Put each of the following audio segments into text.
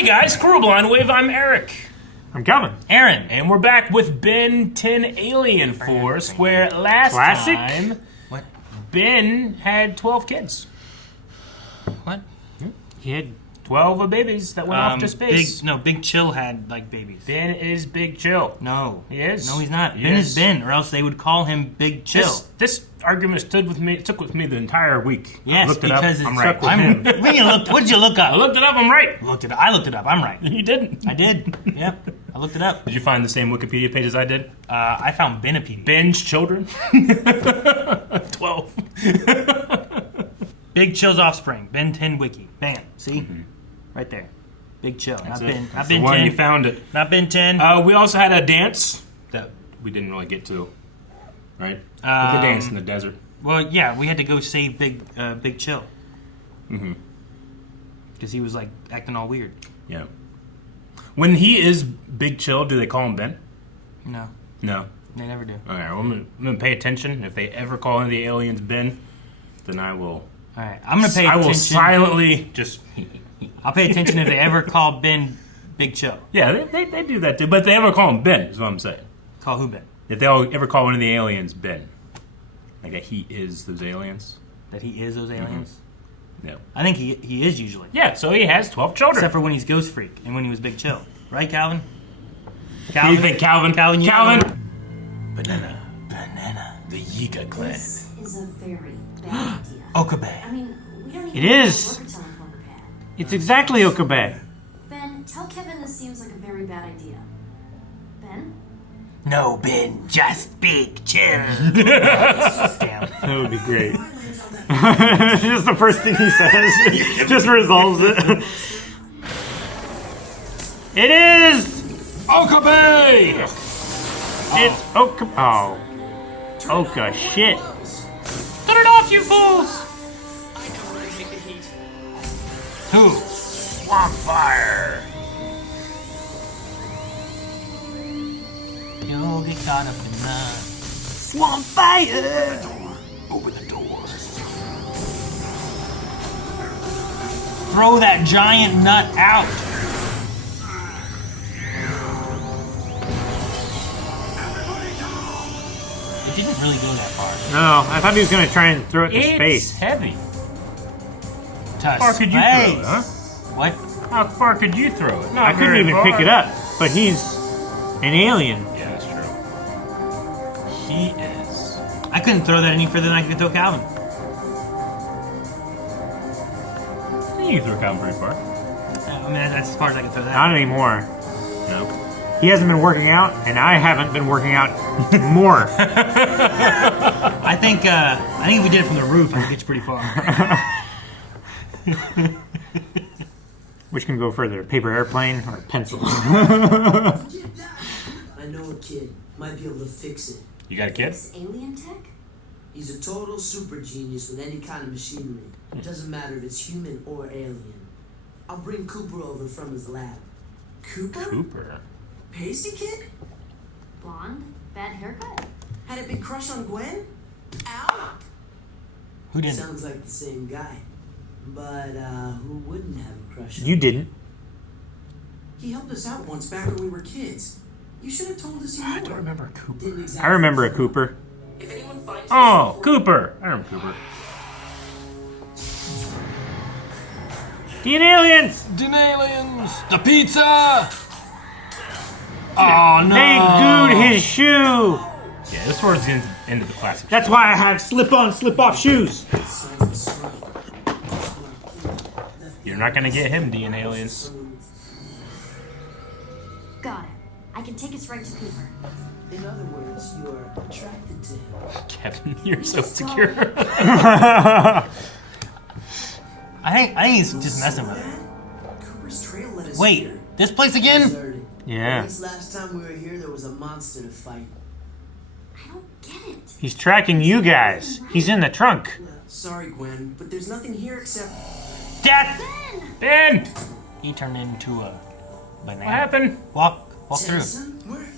Hey guys, Squirrel Blind Wave, I'm Eric. I'm Calvin. Aaron. And we're back with Ben 10 Alien Force, where last time What? Ben had 12 kids. What? He had 12 babies that went off to space. Big Chill had like babies. Ben is Big Chill. No. He is? No, he's not. He Ben is. is Ben, or else they would call him Big Chill. This argument took with me the entire week. Yes, I looked it up. because I'm it's right. What did you look up? I looked it up. I'm right. I looked it up. I'm right. You didn't. I did. Yep. I looked it up. Did you find the same Wikipedia page as I did? I found Benepedia. Ben's children. 12. Big Chill's offspring. Ben 10 Wiki. Bam. See? Right there. Big Chill. That's not Ben. That's Not the Ben one 10. you found it. Not Ben 10. We also had a dance that we didn't really get to, right? With the dance in the desert. Well, yeah, we had to go save Big Chill. Mm-hmm. Because he was like acting all weird. Yeah. When he is Big Chill, do they call him Ben? No, No. they never do. Okay, well, I'm gonna pay attention. If they ever call any of the aliens Ben, then I will. All right, I'm gonna pay I attention. will silently just. I'll pay attention if they ever call Ben Big Chill. Yeah, they do that too. But if they ever call him Ben, is what I'm saying. Call who Ben? If they ever call one of the aliens Ben, like that he is those aliens. That he is those aliens? No. I think he is usually. Yeah, so he has 12 children. Except for when he's Ghost Freak and when he was Big Chill. Right, Calvin? What do you think, Calvin? Calvin, you Calvin. know. Banana. The Yiga clan. This is a very bad idea. Okabe. I mean, we don't even It is. have a worker telephone pad. It's exactly Okabe. Ben, tell Kevin this seems like a very bad idea. Ben? No, Ben, just Big Chill. Damn. That would be great. Just the first thing he says. Just resolves it. It is! Okabe! It's Oka. Oh. Oka shit. Turn it off, you fools! Who? Swamp fire! You'll get caught up in the Swamp fire! Open the door. Throw that giant nut out. It didn't really go that far. No, I thought he was going to try and throw it to It's space. heavy. To How far could you space. throw it, huh? What? How far could you throw it? Not I couldn't very even far. pick it up, but he's an alien. Yeah, that's true. He is. I couldn't throw that any further than I could throw Calvin. You threw Calvin pretty far. I mean, that's as far as I can throw that. Not anymore. No. He hasn't been working out, and I haven't been working out more. I think if we did it from the roof, I could get you pretty far. Which can go further, paper airplane or pencil? I know a kid. Might be able to fix it. You got a kid? This alien tech? He's a total super genius with any kind of machinery. It doesn't matter if it's human or alien. I'll bring Cooper over from his lab. Cooper? Cooper. Pasty kid? Blonde? Bad haircut? Had a big crush on Gwen? Ow! Who didn't? Sounds like the same guy. But who wouldn't have a crush on You him? didn't. He helped us out once back when we were kids. You should have told us you knew I don't him. remember Cooper. Didn't I exactly remember a know. Cooper. If anyone finds Oh, Cooper. I remember Cooper. Dean aliens! Din aliens! The pizza! Oh, no. They gooed his shoe! Yeah, this towards the end of the classic. That's why I have slip-on, slip-off shoes. You're not gonna get him, Din aliens. Got it. I can take us right to Cooper. In other words, you are attracted to him. Kevin, you're so secure. I think he's just messing with it. Cooper's trail led us Wait, here. this place again? Deserted. Yeah. At least last time we were here, there was a monster to fight. I don't get it. He's tracking you guys. He's in the trunk. Sorry, Gwen, but there's nothing here except... Death! Ben! He turned into a banana. What happened? Walk through. Tennyson, where?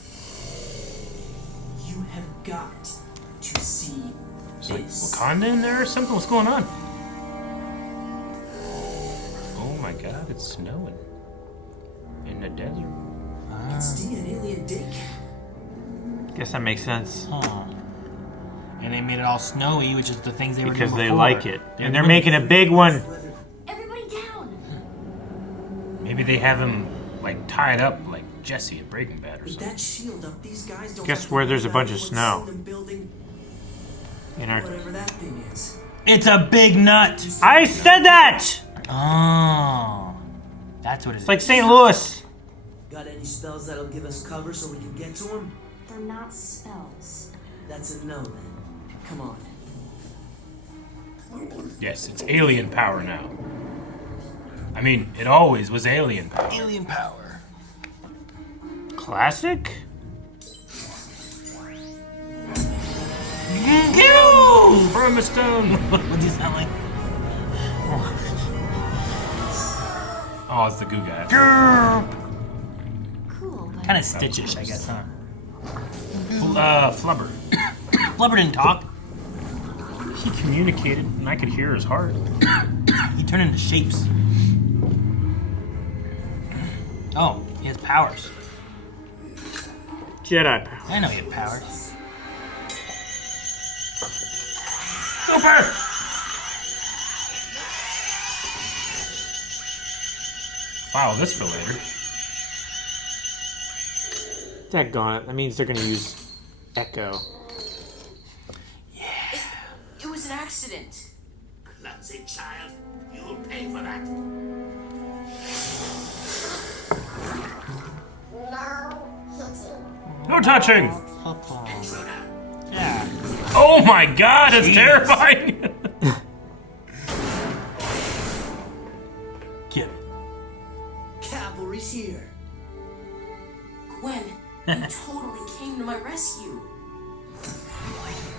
You have got to see Is like this. Wakanda in there or something? What's going on? Oh my god, it's snowing. the desert. It's D, an alien dig. Guess that makes sense. Huh. And they made it all snowy, which is the things they were Because doing they before. like it. And they're making a big one. Everybody down! Maybe they have him like tied up like Jesse at Breaking Bad or With something. that shield up, these guys don't Guess have to where worry there's a about bunch of what's snow. in them building In our... whatever that thing is. It's a big nut. I said that! Oh. That's what it is. It's like St. Louis. Got any spells that'll give us cover so we can get to them? They're not spells. That's a no then. Come on. Yes, it's alien power now. I mean, it always was alien power. alien power. Classic? Brimstone! What does he sound like? Oh, it's the goo guy. Cool, but Kind of Stitchish, I guess, huh? Flubber. Flubber didn't talk. He communicated, and I could hear his heart. He turned into shapes. Oh, he has powers. Jedi power. I know he had powers. Super! File this for later. Daggone it. That means they're going to use Echo. It was an accident. Clumsy child, you'll pay for that. No touching! Yeah. Oh my god, it's Jeez. terrifying! Get it. Cavalry's here. Gwen, you totally came to my rescue.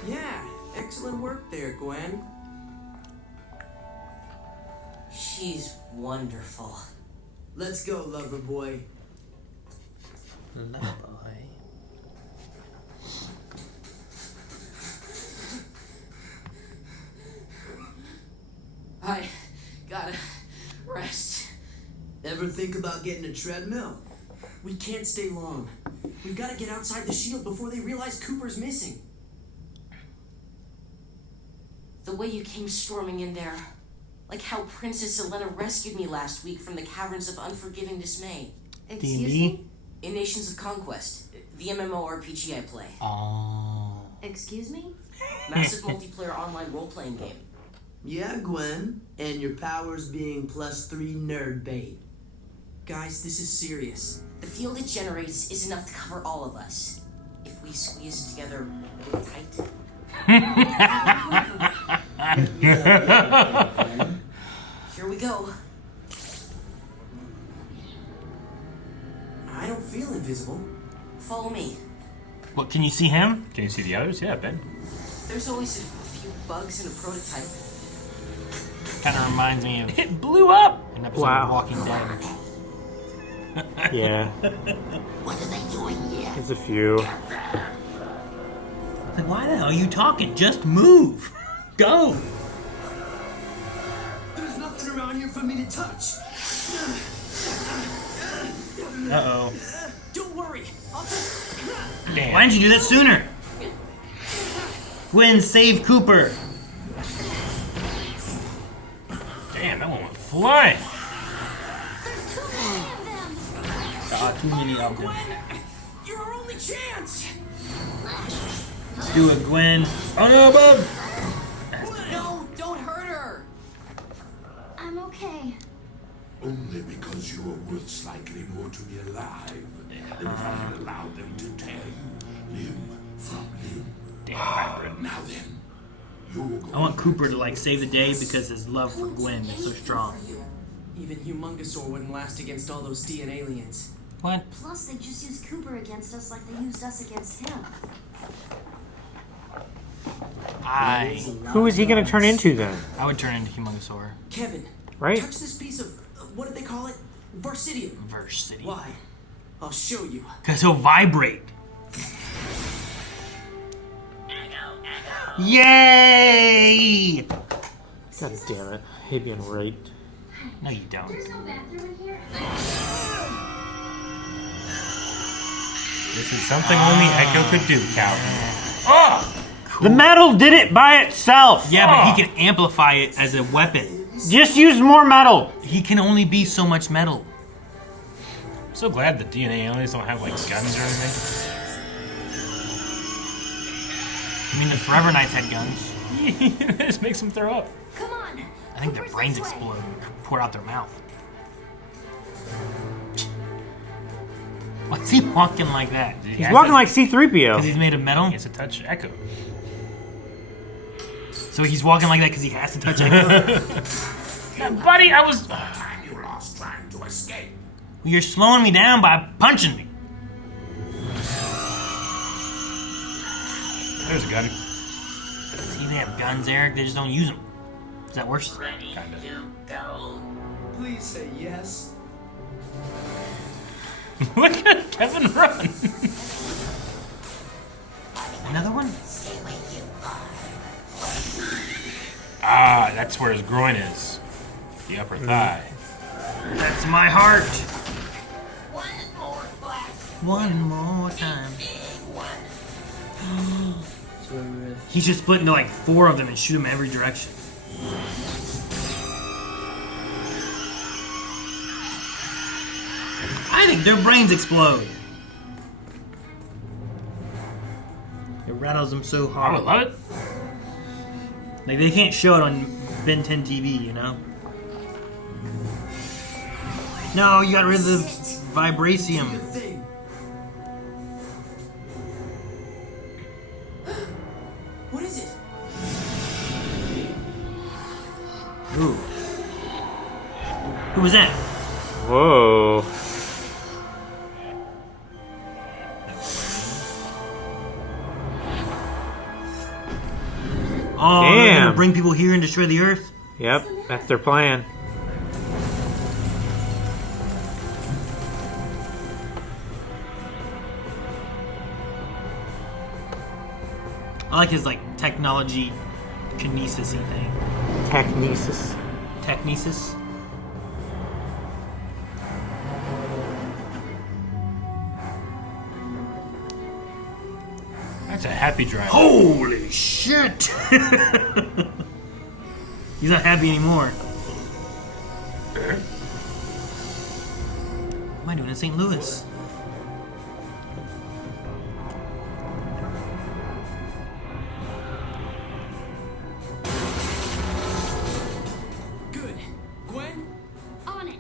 Yeah, excellent work there, Gwen. She's wonderful. Let's go, lover boy. I gotta rest. Ever think about getting a treadmill? We can't stay long. We've got to get outside the shield before they realize Cooper's missing. The way you came storming in there. Like how Princess Elena rescued me last week from the caverns of unforgiving dismay. Excuse D&D? me? In Nations of Conquest, the MMORPG I play. Oh. Excuse me? Massive multiplayer online role-playing game. Yeah, Gwen. And your powers being +3 nerd bait. Guys, this is serious. The field it generates is enough to cover all of us. If we squeeze together really tight. Here we go. I don't feel invisible. Follow me. What, can you see him? Can you see the others? Yeah, Ben. There's always a few bugs in a prototype. Kind of reminds me of It blew up! an episode Wow. of Walking Dead. Yeah. What are they doing here? There's a few. Like, why the hell are you talking? Just move. Go. There's nothing around here for me to touch. Uh-oh. Don't worry. I'll just... Damn. Why didn't you do that sooner? Gwen, save Cooper. Damn, that one went flying. There's too many of them! God, too many of them. Gwen! You're our only chance! Do it, Gwen. Oh no, Bob. No, don't hurt her! I'm okay. Only because you are worth slightly more to be alive than if I had allowed them to tear you limb from limb. Damn hybrid. Now then, you're going I want Cooper to like save the day because his love for Gwen is so strong. Even Humongosaur wouldn't last against all those D and aliens. What? Plus, they just used Cooper against us like they used us against him. Who is he going to turn into then? I would turn into Humongosaur. Kevin, Right? touch this piece of... what did they call it? Varsidium. Versity. Why? I'll show you. Because he'll vibrate. Yay! God damn it. I hate being right. No, you don't. There's no bathroom in here. This is something only Echo could do, Calvin. Oh! The metal did it by itself. Yeah, but he can amplify it as a weapon. Just use more metal. He can only be so much metal. I'm so glad the DNA aliens don't have, like, guns or anything. I mean, the Forever Knights had guns. It just makes them throw up. Come on. I think their Cooper's brains this way. explode, pour out their mouth. Why's he walking like that? He's walking like C-3PO. Because he's made of metal? He has to touch Echo. So he's walking like that because he has to touch Echo? Yeah, buddy, I was... Time you lost trying to escape. You're slowing me down by punching me. There's a gun. See, they have guns, Eric. They just don't use them. Is that worse? Kinda. Please say yes. Look at Kevin run. Another one? Ah, that's where his groin is. The upper thigh. That's my heart. One more time. He should split into like 4 of them and shoot them every direction. I think their brains explode. It rattles them so I hard. would love it. Like they can't show it on Ben 10 TV, you know? No, you got rid of the vibranium. Thing. What is it? Ooh. Who was that? Whoa. Oh, they're Damn. gonna bring people here and destroy the Earth? Yep, that's their plan. I like his like technology kinesis-y thing. Technesis. Technesis? That's a happy driver. Holy shit! He's not happy anymore. What am I doing in St. Louis? Good. Gwen? On it.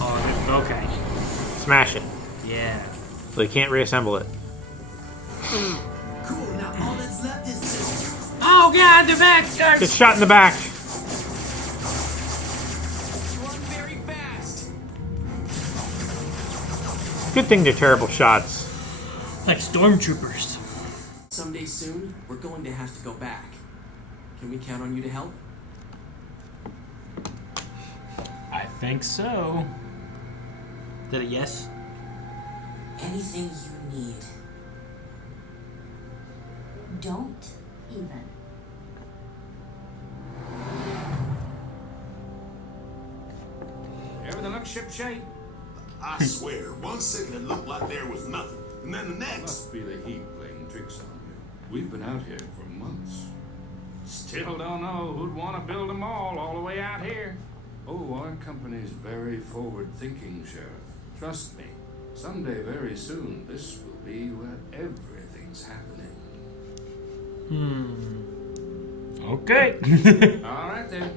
Oh, okay. Smash it. Yeah. So they can't reassemble it. Cool. Now all that's left is just Oh god, they're back! Get shot in the back. run very fast. Good thing they're terrible shots. Like stormtroopers. Someday soon, we're going to have to go back. Can we count on you to help? I think so. Is that a yes? Anything you need. Don't even. Everything looks shipshape. I swear, 1 second it looked like there was nothing, and then the next. Must be the heat playing tricks on you. We've been out here for months. Still don't know who'd want to build a mall all the way out here. Oh, our company's very forward-thinking, Sheriff. Trust me, someday very soon, this will be where everything's happening. Okay. All right, then.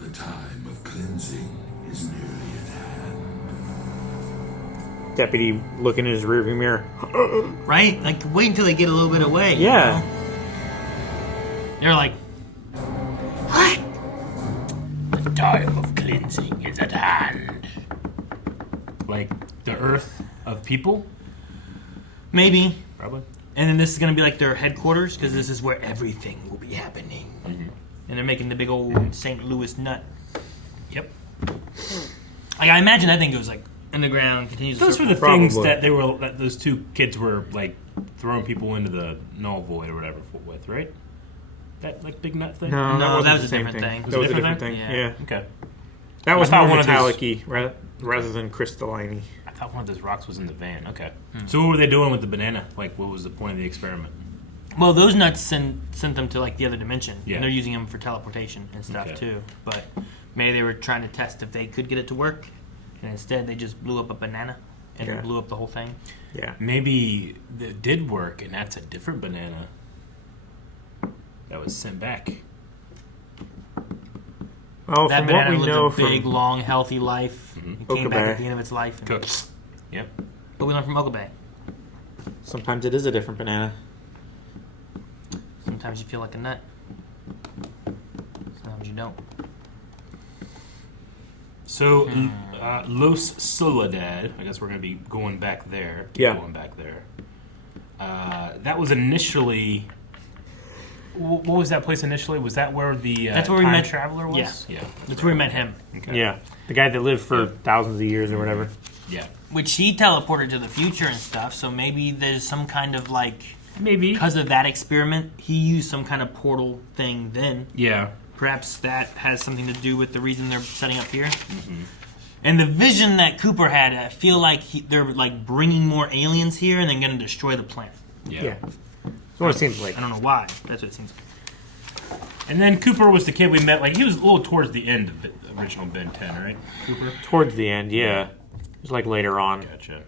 The time of cleansing is nearly at hand. Deputy looking in his rearview mirror. Right? Like, wait until they get a little bit away. you Yeah. know? They're like, what? The time of cleansing is at hand. Like the Earth of people? Maybe. Probably. And then this is going to be like their headquarters because this is where everything will be happening. And they're making the big old St. Louis nut. Yep. Like, I imagine that thing goes like underground, continues to Those were circle. the things Probably. that that those 2 kids were like throwing people into the null void or whatever with, right? That like big nut thing? No, No, wasn't that was the a same different thing. That was a different thing? thing. Yeah. Yeah. Okay. That was I thought more one of those- metallic-y rather than crystalline. I thought one of those rocks was in the van. Okay. So what were they doing with the banana? Like, what was the point of the experiment? Well, those nuts sent them to like the other dimension, Yeah. and they're using them for teleportation and stuff Okay. too. But maybe they were trying to test if they could get it to work, and instead they just blew up a banana and Yeah. blew up the whole thing. Yeah. Maybe it did work, and that's a different banana that was sent back. Oh, That from what banana we lived know a big, from long, healthy life. It came back Okabe. at the end of its life. And Cooked. Yep. What we learned from Okabe. sometimes it is a different banana. Sometimes you feel like a nut. Sometimes you don't. So, Los Soledad, I guess we're going to be going back there. Yeah. Going back there. That was initially... What was that place initially? Was that where the That's where we time met- traveler was? yeah. Yeah. That's where we met him. Okay. Yeah, the guy that lived for thousands of years or whatever. Yeah. Which he teleported to the future and stuff, so maybe there's some kind of like... Maybe. Because of that experiment, he used some kind of portal thing then. Yeah. Perhaps that has something to do with the reason they're setting up here. And the vision that Cooper had, I feel like they're like bringing more aliens here and then going to destroy the planet. Yeah. That's what it seems like. I don't know why. That's what it seems like. And then Cooper was the kid we met. Like, he was a little towards the end of the original Ben 10, right? Cooper? Towards the end, yeah. It was like later on. Gotcha.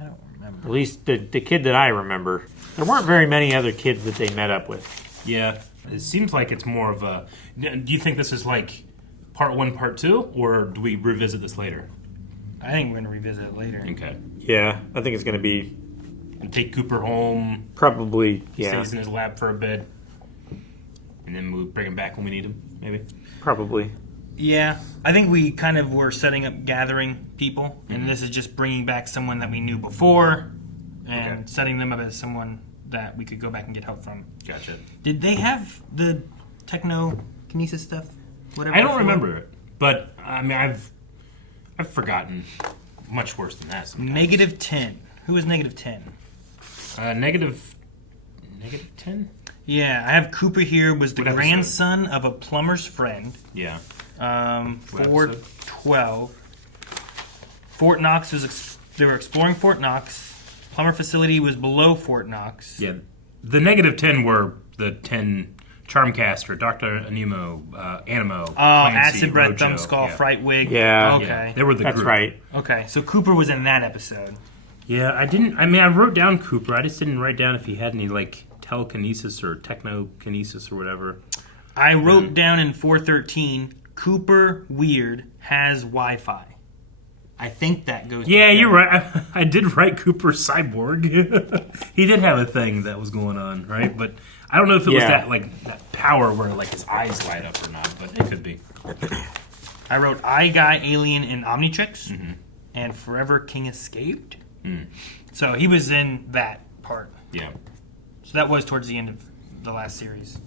I don't remember. At least the kid that I remember. There weren't very many other kids that they met up with. Yeah. It seems like it's more of a... Do you think this is like part 1, part 2? Or do we revisit this later? I think we're going to revisit it later. Okay. Yeah, I think it's going to be And take Cooper home. probably, yeah, Stays in his lab for a bit. And then we'll bring him back when we need him, maybe. probably. Yeah, I think we kind of were setting up gathering people, and this is just bringing back someone that we knew before and Okay. setting them up as someone that we could go back and get help from. Gotcha. Did they have the technokinesis stuff? Whatever. I don't before? remember it. But, I mean, I've forgotten much worse than that sometimes. Negative 10. Who was negative 10? Negative 10? Yeah, I have Cooper here, was the What episode? grandson of a plumber's friend. Yeah. Fort episode? 12. Fort Knox they were exploring Fort Knox. Plumber facility was below Fort Knox. Yeah. The negative 10 were the 10 Charmcaster, Dr. Anemo, Animo, Oh, Clancy, Acid Breath, Rojo. Thumbskull, Yeah. Fright Wig. Yeah. Okay. Yeah. They were the That's group. right. Okay, so Cooper was in that episode. Yeah, I wrote down Cooper. I just didn't write down if he had any, like, telekinesis or technokinesis or whatever. I wrote down in 413, Cooper Weird has Wi-Fi. I think that goes Yeah, together. you're right. I did write Cooper Cyborg. He did have a thing that was going on, right? But I don't know if it was Yeah. that power where, like, his eyes light up or not, but it could be. I wrote I Guy, Alien, and Omnitrix, and Forever King Escaped. So he was in that part. Yeah. So that was towards the end of the last series.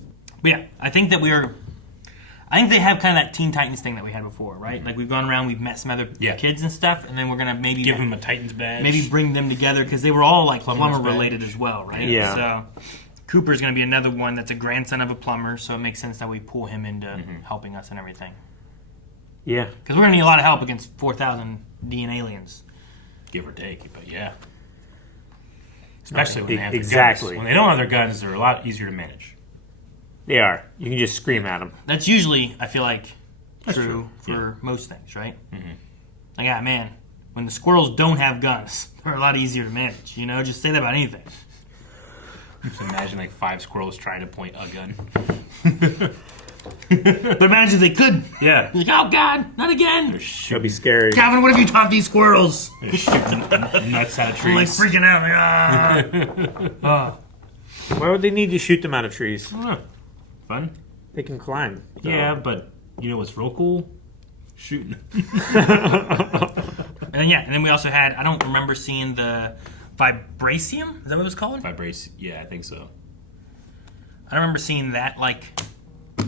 But yeah, I think they have kind of that Teen Titans thing that we had before, right? Like we've gone around, we've met some other Yeah. kids and stuff, and then we're gonna maybe Give him a Titans badge. maybe bring them together because they were all like Plumber's plumber related badge. as well, right? Yeah. So Cooper's gonna be another one that's a grandson of a plumber, so it makes sense that we pull him into helping us and everything. Yeah. Because we're gonna need a lot of help against 4,000 DNA aliens. Give or take, but yeah. Especially when they have their Exactly. guns. When they don't have their guns, they're a lot easier to manage. They are. You can just scream at them. That's usually, I feel like, That's true true, for most things, right? Like, ah, man, when the squirrels don't have guns, they're a lot easier to manage. You know, just say that about anything. Just imagine like 5 squirrels trying to point a gun. But imagine if they could. Yeah. Like, oh God, not again! That'd be scary. Calvin, what have you taught these squirrels? Nuts out of I'm like trees. freaking out. Like, ah. Why would they need to shoot them out of trees? Huh. Fun. They can climb. So. Yeah, but you know what's real cool? Shooting. And then we also had, I don't remember seeing the Vibrasium? Is that what it was called? Vibrace. Yeah, I think so. I don't remember seeing that, like,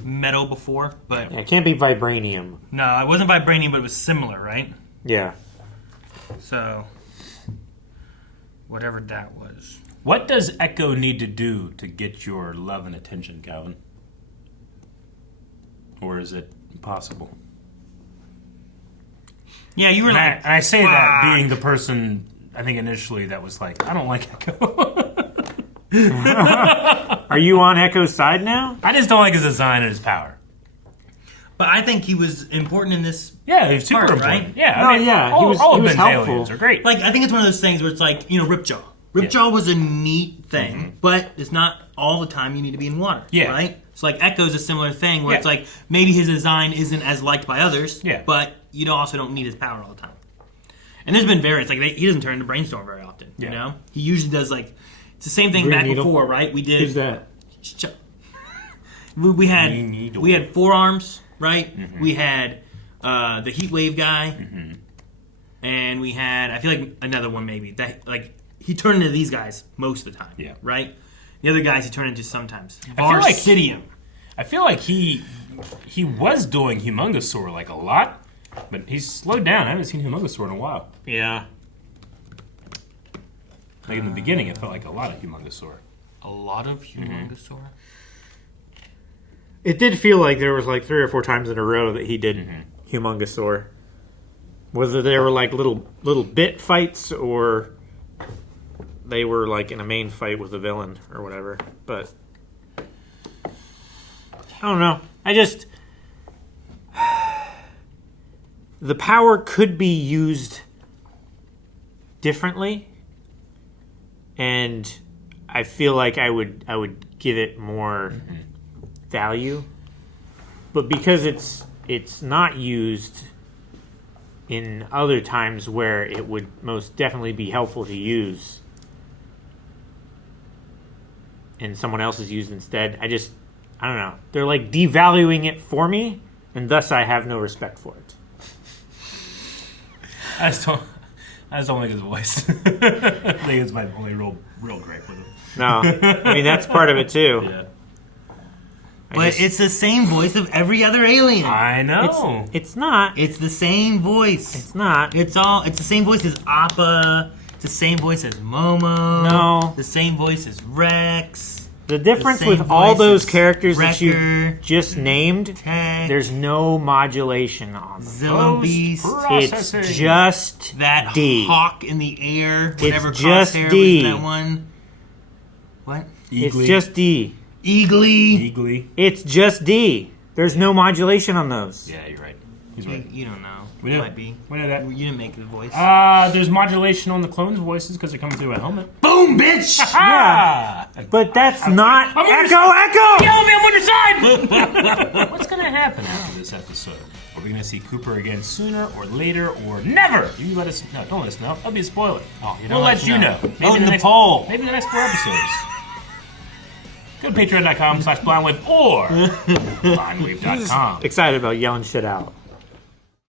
metal before, but Yeah, it can't be vibranium. no, it wasn't Vibranium, but it was similar, right? Yeah. So, whatever that was. What does Echo need to do to get your love and attention, Calvin? Or is it impossible? Yeah, you were And like, I say that "Fuck." being the person, I think initially that was like, I don't like Echo. Are you on Echo's side now? I just don't like his design and his power. But I think he was important in this. Yeah, he's super Part, important. right? Yeah, No, I mean, yeah, he all, was- all he of was Ben's helpful. aliens are great. Like, I think it's one of those things where it's like, Ripjaw. Ripjaw was a neat thing, but it's not all the time you need to be in water. Yeah. Right? So, like, Echo's a similar thing where Yeah. it's like, maybe his design isn't as liked by others, Yeah. but you also don't need his power all the time. And there's been variants. Like, he doesn't turn into Brainstorm very often, Yeah. you know? He usually does, like, it's the same thing Green back Needle? before, right? We did. Who's that? Shut- we had Green Needle. we had forearms, right? We had the heat wave guy, and we had I feel like another one maybe that like he turned into these guys most of the time. Yeah. Right. The other guys he turned into sometimes. I feel like- Varsidium. I feel like he was doing Humongosaur like a lot, but he's slowed down. I haven't seen Humongosaur in a while. Yeah. Like in the beginning, it felt like a lot of Humongosaur. A lot of Humongosaur. It did feel like there was like 3 or 4 times in a row that he did Humongosaur. Whether they were like little bit fights or they were like in a main fight with a villain or whatever. But I don't know. I just the power could be used differently, and I feel like I would give it more value. But because it's not used in other times where it would most definitely be helpful to use, and someone else is used instead, I don't know. They're like devaluing it for me, and thus I have no respect for it. I just don't like his voice. I think it's my only real gripe with him. No, I mean that's part of it too. Yeah. But it's the same voice of every other alien. I know. It's not. It's the same voice. It's not. It's the same voice as Appa. It's the same voice as Momo. No. The same voice as Rex. The difference same with all voice those as characters that you Wrecker, just named, Tech, there's no modulation on them. Zillow Beast. It's Processing. just That D. hawk in the air. Whatever just Crosshair D. was in that one. What? It's just D. Eagly. Eagly. It's just D. There's no modulation on those. Yeah, you're right. He's right. You don't know. We It know. might be. We know that. You didn't make the voice. There's modulation on the clones' voices because they're coming through a helmet. Boom, bitch! Ah! But that's not on your Echo! Yo, man, I'm on your side! What's gonna happen after this episode? Are we gonna see Cooper again sooner or later or never? You let us know. Don't let us know. That'll be a spoiler. Oh, you We'll don't let you know. Vote in the poll. Maybe the next 4 episodes. Go to patreon.com/blindwave or blindwave.com. Excited about yelling shit out.